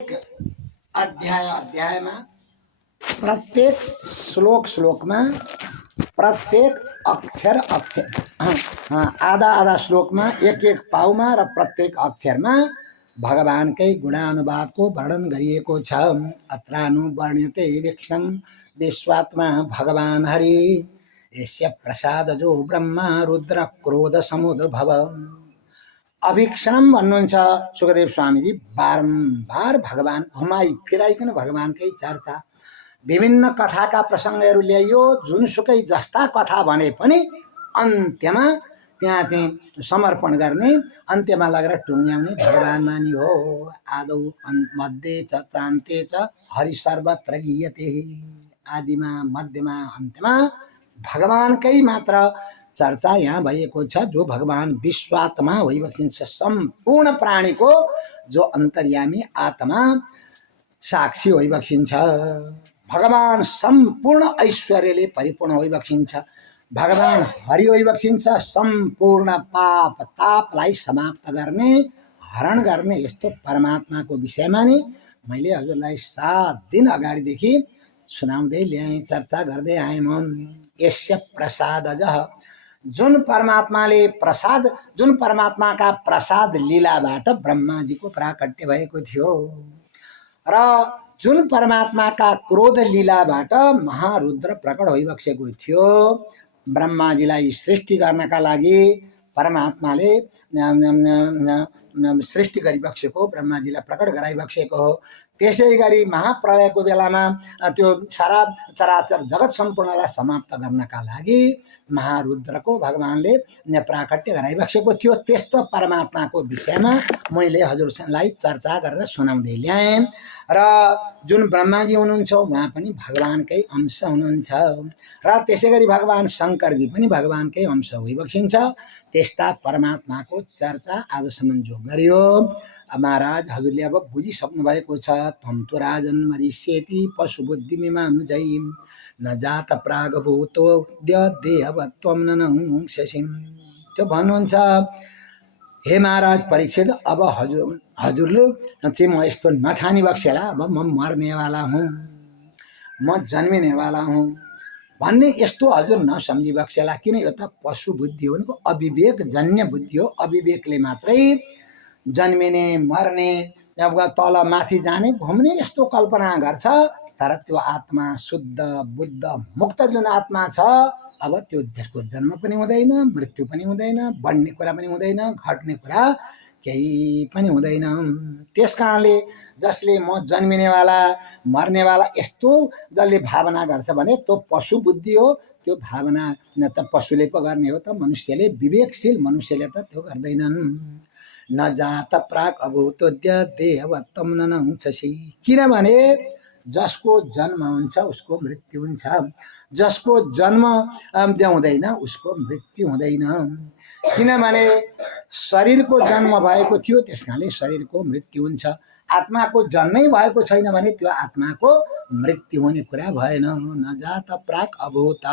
अध्याय में प्रत्येक श्लोक में प्रत्येक अक्षर आधा आधा श्लोक में एक पाउ में र प्रत्येक अक्षर में भगवान के गुणानुवाद को वर्णन गरिएको छ। अत्रानुवर्ण्यते वीक्षणं विश्वात्मा भगवान हरि यस्य प्रसादजो ब्रह्मा रुद्र क्रोध समुद्भव। अभीक्षणम भन्नुहुन्छ सुखदेव स्वामी जी। बारंबार भगवान घुमाई फिराइकन भगवान के चर्चा विभिन्न कथा का प्रसंगहरू ल्याइयो। जुनसुकै जस्ता कथा भने पनि अन्त्यमा त्यहाँ चाहिँ समर्पण गर्ने, अन्त्यमा लगेर टुङ्ग्याउने भगवान मानी हो। आदौ मध्ये च चान्ते च हरि सर्वत्र गीयते। आदिमा मध्यमा अन्त्यमा भगवानकै मात्र चर्चा यहाँ भएको छ। जो भगवान विश्वात्मा भइबक्सिन्छ, सम्पूर्ण प्राणीको जो अन्तर्यामी आत्मा साक्षी भइबक्सिन्छ। भगवान सम्पूर्ण ऐश्वर्यले परिपूर्ण भइबक्सिन्छ। भगवान हरि भइबक्सिन्छ, सम्पूर्ण पाप तापलाई समाप्त गर्ने, हरण गर्ने यस्तो परमात्माको विषयमा नि मैले हजुरलाई 7 दिन अगाडिदेखि सुनाउँदै ल्याएँ, चर्चा गर्दै आएँ। यस्य प्रसादजः, जुन परमात्माले प्रसाद, जुन परमात्माका प्रसाद लीलाबाट ब्रह्माजीको प्राकट्य भएको थियो र जुन परमात्माका क्रोध लीलाबाट महारुद्र प्रकट भइबक्सेको थियो। ब्रह्माजीलाई सृष्टि गर्नका लागि परमात्माले सृष्टि गरिबक्सेको, ब्रह्माजीलाई प्रकट गराइबक्सेको हो। त्यसै गरी महाप्रलयको बेलामा त्यो सारा चराचर जगत सम्पूर्णलाई समाप्त गर्नका लागि महारुद्रको भगवानले प्राकट्य गराइबक्सेको थियो। त्यस्तो परमात्माको विषयमा मैले हजुरलाई चर्चा गरेर सुनाउँदै ल्याएँ। र जुन ब्रह्माजी हुनुहुन्छ उहाँ पनि भगवानकै अंश हुनुहुन्छ र त्यसै गरी भगवान शङ्करजी पनि भगवानकै अंश भइबक्सिन्छ। त्यस्ता परमात्माको चर्चा आजसम्म जो गरियो, महाराज हजुरले अब बुझिसक्नु भएको छ। त्वं तु राजन् मरिष्येति पशु बुद्धि मीमांसै न जात प्रागभूतो देहवत्वं न नंस्यसि। त्यो भन्नुहुन्छ, हे महाराज परीक्षित, अब हजुरले चाहिँ म यस्तो नठानी बक्सेला, अब म मर्नेवाला हुँ, म जन्मिनेवाला हुँ भन्ने यस्तो हजुर नसम्झी बक्सेला। किन? यो त पशु बुद्धि हो, भनेको अविवेक जन्य बुद्धि हो। अविवेकले मात्रै जन्मिने, मर्ने, तल माथि जाने, घुम्ने यस्तो कल्पना गर्छ। तर त्यो आत्मा शुद्ध बुद्ध मुक्त जुन आत्मा छ, अब त्यो त्यसको जन्म पनि हुँदैन, मृत्यु पनि हुँदैन, बढ्ने कुरा पनि हुँदैन, घट्ने कुरा केही पनि हुँदैन। त्यस कारणले जसले म जन्मिनेवाला मर्नेवाला यस्तो जसले भावना गर्छ भने त्यो पशु बुद्धि हो। त्यो भावना न त पशुले पो गर्ने हो, त मनुष्यले, विवेकशील मनुष्यले त त्यो गर्दैनन्। न जात प्राक अभूतोद्य देहवत्वं न नंस्यसि। किनभने जसको जन्म हुन्छ उसको मृत्यु हुन्छ, जसको जन्म हुँदैन उसको मृत्यु हुँदैन। किनभने शरीरको जन्म भएको थियो, त्यस कारणले शरीरको मृत्यु हुन्छ। आत्माको जन्मै भएको छैन भने त्यो आत्माको मृत्यु हुने कुरा भएन। न जात प्राक अभूत।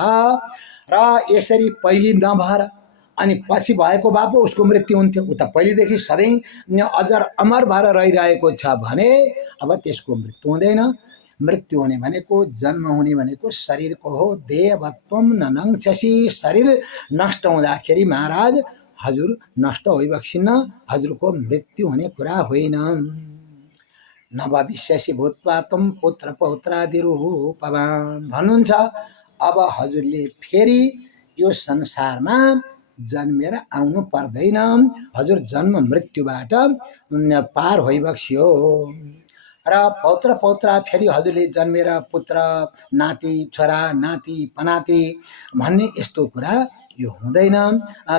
र यसरी पहिले नभएर अनि पछि भएको भए पो उसको मृत्यु हुन्थ्यो। ऊ त पहिलेदेखि सधैँ अजर अमर भएर रहिरहेको छ भने अब त्यसको मृत्यु हुँदैन। मृत्यु हुने भनेको, जन्म हुने भनेको शरीरको हो। देहवत्वं न नंस्यसि। शरीर नष्ट हुँदाखेरि महाराज हजुर नष्ट होइबक्सिन्न, हजुरको मृत्यु हुने कुरा होइन। न भविष्यसि भूत्वा त्वं पुत्र पौत्रादि रूपवान् भन्नुहुन्छ। अब हजुरले फेरि यो संसारमा जन्मेर आउनु पर्दैन। हजुर जन्म मृत्युबाट पार होइबक्सियो र पौत्र पौत्रा फेरि हजुरले जन्मेर पुत्र नाति छोरा नाति पनाति भन्ने यस्तो कुरा यो हुँदैन।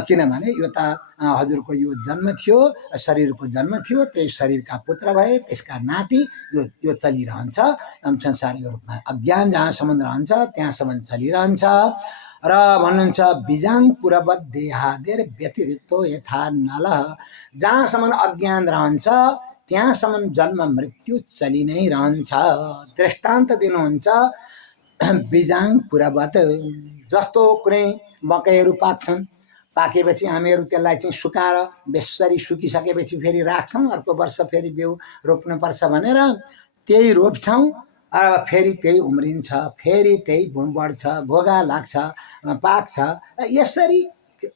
किनभने यो त हजुरको यो जन्म थियो, शरीरको जन्म थियो, त्यही शरीरका पुत्र भए, त्यसका नाति, यो चलिरहन्छ संसारको रूपमा। अज्ञान जहाँसम्म रहन्छ त्यहाँसम्म चलिरहन्छ। र भन्नुहुन्छ बिजाङ पुरवत देहादेर व्यतिरिक्तो यथा नल। जहाँसम्म अज्ञान रहन्छ त्यहाँसम्म जन्म मृत्यु चलि नै रहन्छ। दृष्टान्त दिनुहुन्छ बिजाङ पुरवत। जस्तो कुनै मकैहरू पाक्छन्, पाकेपछि हामीहरू त्यसलाई चाहिँ सुकाएर बेसरी सुकिसकेपछि फेरि राख्छौँ, अर्को वर्ष फेरि बिउ रोप्नुपर्छ भनेर त्यही रोप्छौँ। फेरि त्यही उम्रिन्छ, फेरि त्यही बढ्छ, घोगा लाग्छ, पाक्छ। यसरी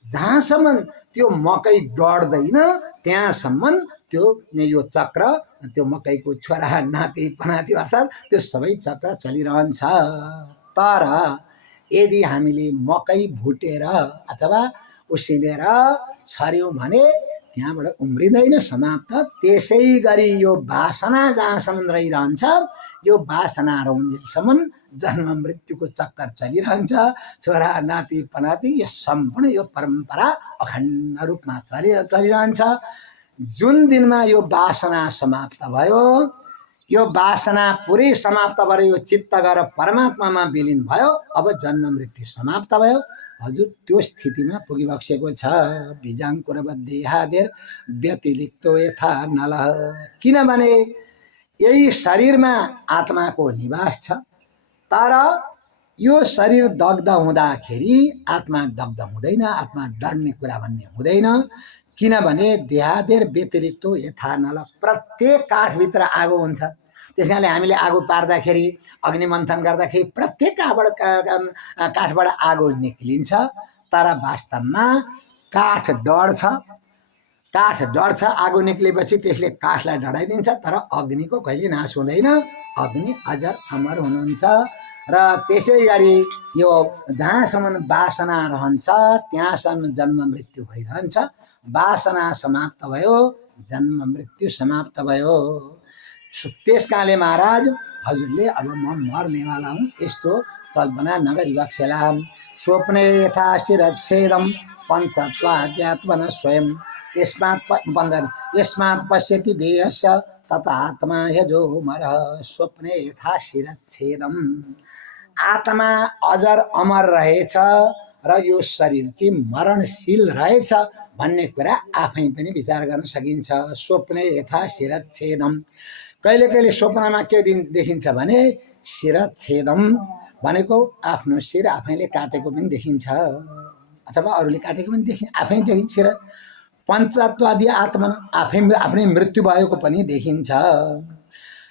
जहाँसम्म त्यो मकै डढ्दैन त्यहाँसम्म त्यो यो चक्र, त्यो मकैको छोरा नाति पनाति अर्थात् त्यो सबै चक्र चलिरहन्छ। तर यदि हामीले मकै भुटेर अथवा उसिनेर छर्यौँ भने त्यहाँबाट उम्रिँदैन, समाप्त। त्यसै गरी यो वासना जहाँसम्म रहिरहन्छ, यो वासना रहन्जेलसम्म जन्म मृत्युको चक्कर चलिरहन्छ। छोरा नाति पनाति यो सम्पूर्ण यो परम्परा अखण्ड रूपमा चलिरहन्छ। जुन दिनमा यो वासना समाप्त भयो, यो वासना पुरै समाप्त भएर यो चित्त गएर परमात्मामा विलिन भयो, अब जन्म मृत्यु समाप्त भयो। हजुर त्यो स्थितिमा पुगिबक्सेको छ। बिजाङ्कुरवद्देहादेर व्यतिरिक्तो यथा नलः। किनभने यही शरीरमा आत्माको निवास छ, तर यो शरीर दग्ध हुँदाखेरि आत्मा दग्ध हुँदैन, आत्मा डढ्ने कुरा भन्ने हुँदैन। किनभने देहादेर व्यतिरिक्तो यथा नलः। प्रत्येक काठभित्र आगो हुन्छ, त्यसैले हामीले आगो पार्दाखेरि, अग्निमन्थन गर्दाखेरि प्रत्येक काठबाट आगो निक्लिन्छ। तर वास्तवमा काठ डढ्छ, आगो निक्लेपछि त्यसले काठलाई डढाइदिन्छ, तर अग्निको कहिले नाश हुँदैन। अग्नि अजर अमर हुनुहुन्छ। र त्यसै गरी यो जहाँसम्म वासना रहन्छ त्यहाँसम्म जन्म मृत्यु भइरहन्छ। वासना समाप्त भयो, जन्म मृत्यु समाप्त भयो। त्यस काले महाराज हजुरले अब म मर्नेवाला हुँ यस्तो कल्पना नगरी बक्सेला। स्वप्ने यथा शिरच्छेदम पञ्चत्वाद्यात्मन स्वयं यस्मात् पश्यति देहस्य तथा आत्मा यजो मरः। स्वप्ने यथा शिरच्छेदम, आत्मा अजर अमर रहेछ र यो शरीर चाहिँ मरणशील रहेछ भन्ने कुरा आफै पनि विचार गर्न सकिन्छ। स्वप्ने यथा शिरच्छेदम, कहिले कहिले स्वप्नमा के देखिन्छ भने शिरच्छेदम भनेको आफ्नो शिर आफैले काटेको पनि देखिन्छ, अथवा अरूले काटेको पनि आफै देखिन्छ। पञ्चत्वादि आत्मा, आफ्नै मृत्यु भएको पनि देखिन्छ।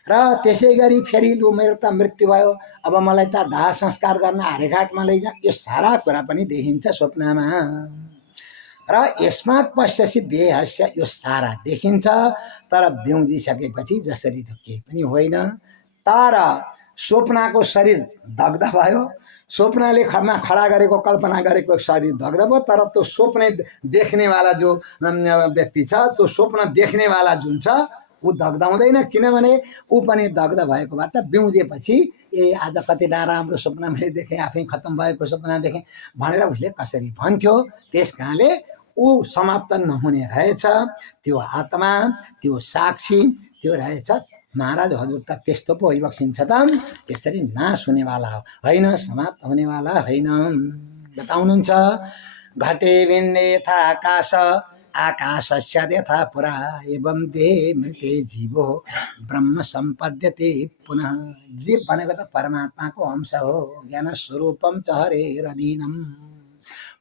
र त्यसै गरी फेरि लु मेरो त मृत्यु भयो, अब मलाई त दाह संस्कार गर्न हारेघाटमा लैजा, यो सारा कुरा पनि देखिन्छ स्वप्नमा। र यसमात् पश्यसि देहस्य, यो सारा देखिन्छ। तर बिउजिसकेपछि जसरी त केही पनि होइन। तर स्वप्नको शरीर दग्ध भयो, स्वप्नले खडा गरेको कल्पना गरेको शरीर दग्ध भयो, तर त्यो स्वप्न देख्नेवाला जो व्यक्ति छ, त्यो स्वप्न देख्नेवाला जुन छ ऊ दग्ध हुँदैन। किनभने ऊ पनि दग्ध भएको भए त बिउजेपछि आज कति नराम्रो स्वप्न मैले देखेँ, आफै खत्तम भएको स्वप्न देखेँ भनेर उसले कसरी भन्थ्यो। त्यस कारणले ऊ समाप्त नहुने रहेछ। त्यो आत्मा, त्यो साक्षी त्यो रहेछ। महाराज हजुर त त्यस्तो पो भइबक्सिन्छ त, यसरी नाश हुनेवाला होइन, समाप्त हुनेवाला होइन बताउनुहुन्छ। घटे भिन्ने यथा आकाश आकाशस्याद् यथा पुरा एवं देहे मृते जीवो ब्रह्म सम्पद्यते पुनः। जीव भनेको त परमात्माको अंश हो, ज्ञान स्वरूपम च हरेरधीनम।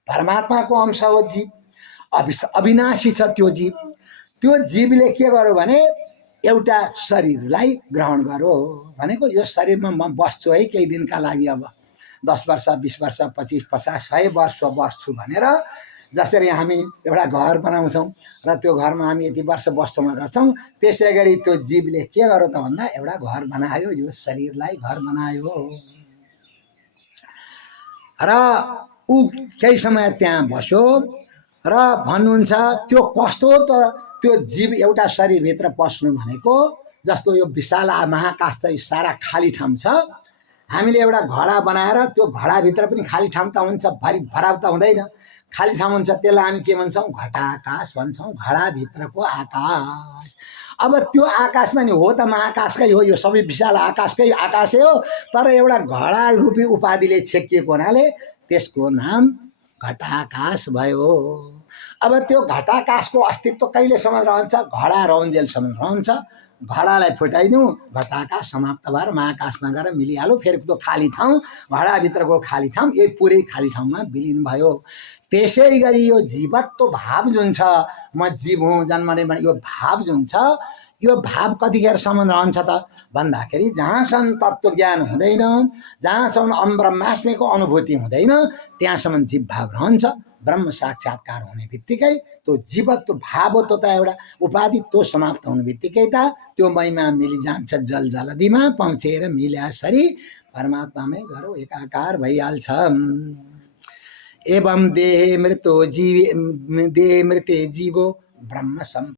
परमात्माको अंश हो जीव, अविनाशी छ त्यो जीव। त्यो जीवले के गर्यो भने एउटा शरीरलाई ग्रहण गर्यो, भनेको यो शरीरमा म बस्छु है केही दिनका लागि, अब 10 वर्ष 20 वर्ष 25 50 100 वर्ष बस्छु भनेर। जसरी हामी एउटा घर बनाउँछौँ र त्यो घरमा हामी यति वर्ष बस्छौँ गर्छौँ, त्यसै गरी त्यो जीवले के गर्यो त भन्दा एउटा घर बनायो, यो शरीरलाई घर बनायो। र ऊ केही समय त्यहाँ बस्यो र भन्नुहुन्छ त्यो कस्तो त त्यो जीव एउटा शरीरभित्र पस्नु भनेको जस्तो यो विशाल महाकाश छ, यो सारा खाली ठाउँ छ। हामीले एउटा घडा बनाएर त्यो घडाभित्र पनि खाली ठाउँ त हुन्छ, भरि भराव त हुँदैन, खाली ठाउँ हुन्छ। त्यसलाई हामी के भन्छौँ? घटाकाश भन्छौँ, घडाभित्रको आकाश। अब त्यो आकाशमा नि हो त महाकाशकै हो, यो सबै विशाल आकाशकै आकाशै हो, तर एउटा घडा रूपी उपाधिले छेकिएको हुनाले त्यसको नाम घटाकाश भयो। अब त्यो घटाकाशको अस्तित्व कहिलेसम्म रहन्छ? घडा रहन्जेलसम्म रहन्छ। घडालाई फुटाइदिउँ, घटाकाश समाप्त भएर महाकाशमा गएर मिलिहाल्यो। फेरि त्यो खाली ठाउँ, घडाभित्रको खाली ठाउँ, यही पुरै खाली ठाउँमा विलिन भयो। त्यसै गरी यो जीवत्व भाव जुन छ, म जीव हुँ जन्मने भने यो भाव जुन छ, यो भाव कतिखेरसम्म रहन्छ त भन्दाखेरि जहाँसम्म तत्त्व ज्ञान हुँदैन, जहाँसम्म ब्रह्मास्मिको अनुभूति हुँदैन, त्यहाँसम्म जीव भाव रहन्छ। ब्रह्म साक्षात्कार हुने बित्तिकै त्यो जीवत्व भावत्व त एउटा उपाधि त्यो समाप्त हुने बित्तिकै त त्यो महिमा मिलिजान्छ। जल जलधिमा पहुँचेर मिल्या सरी परमात्मामै गरौ एकाकार भइहाल्छ। एवं देहे मृतो जीवे देहे मृते जीवो ब्रह्म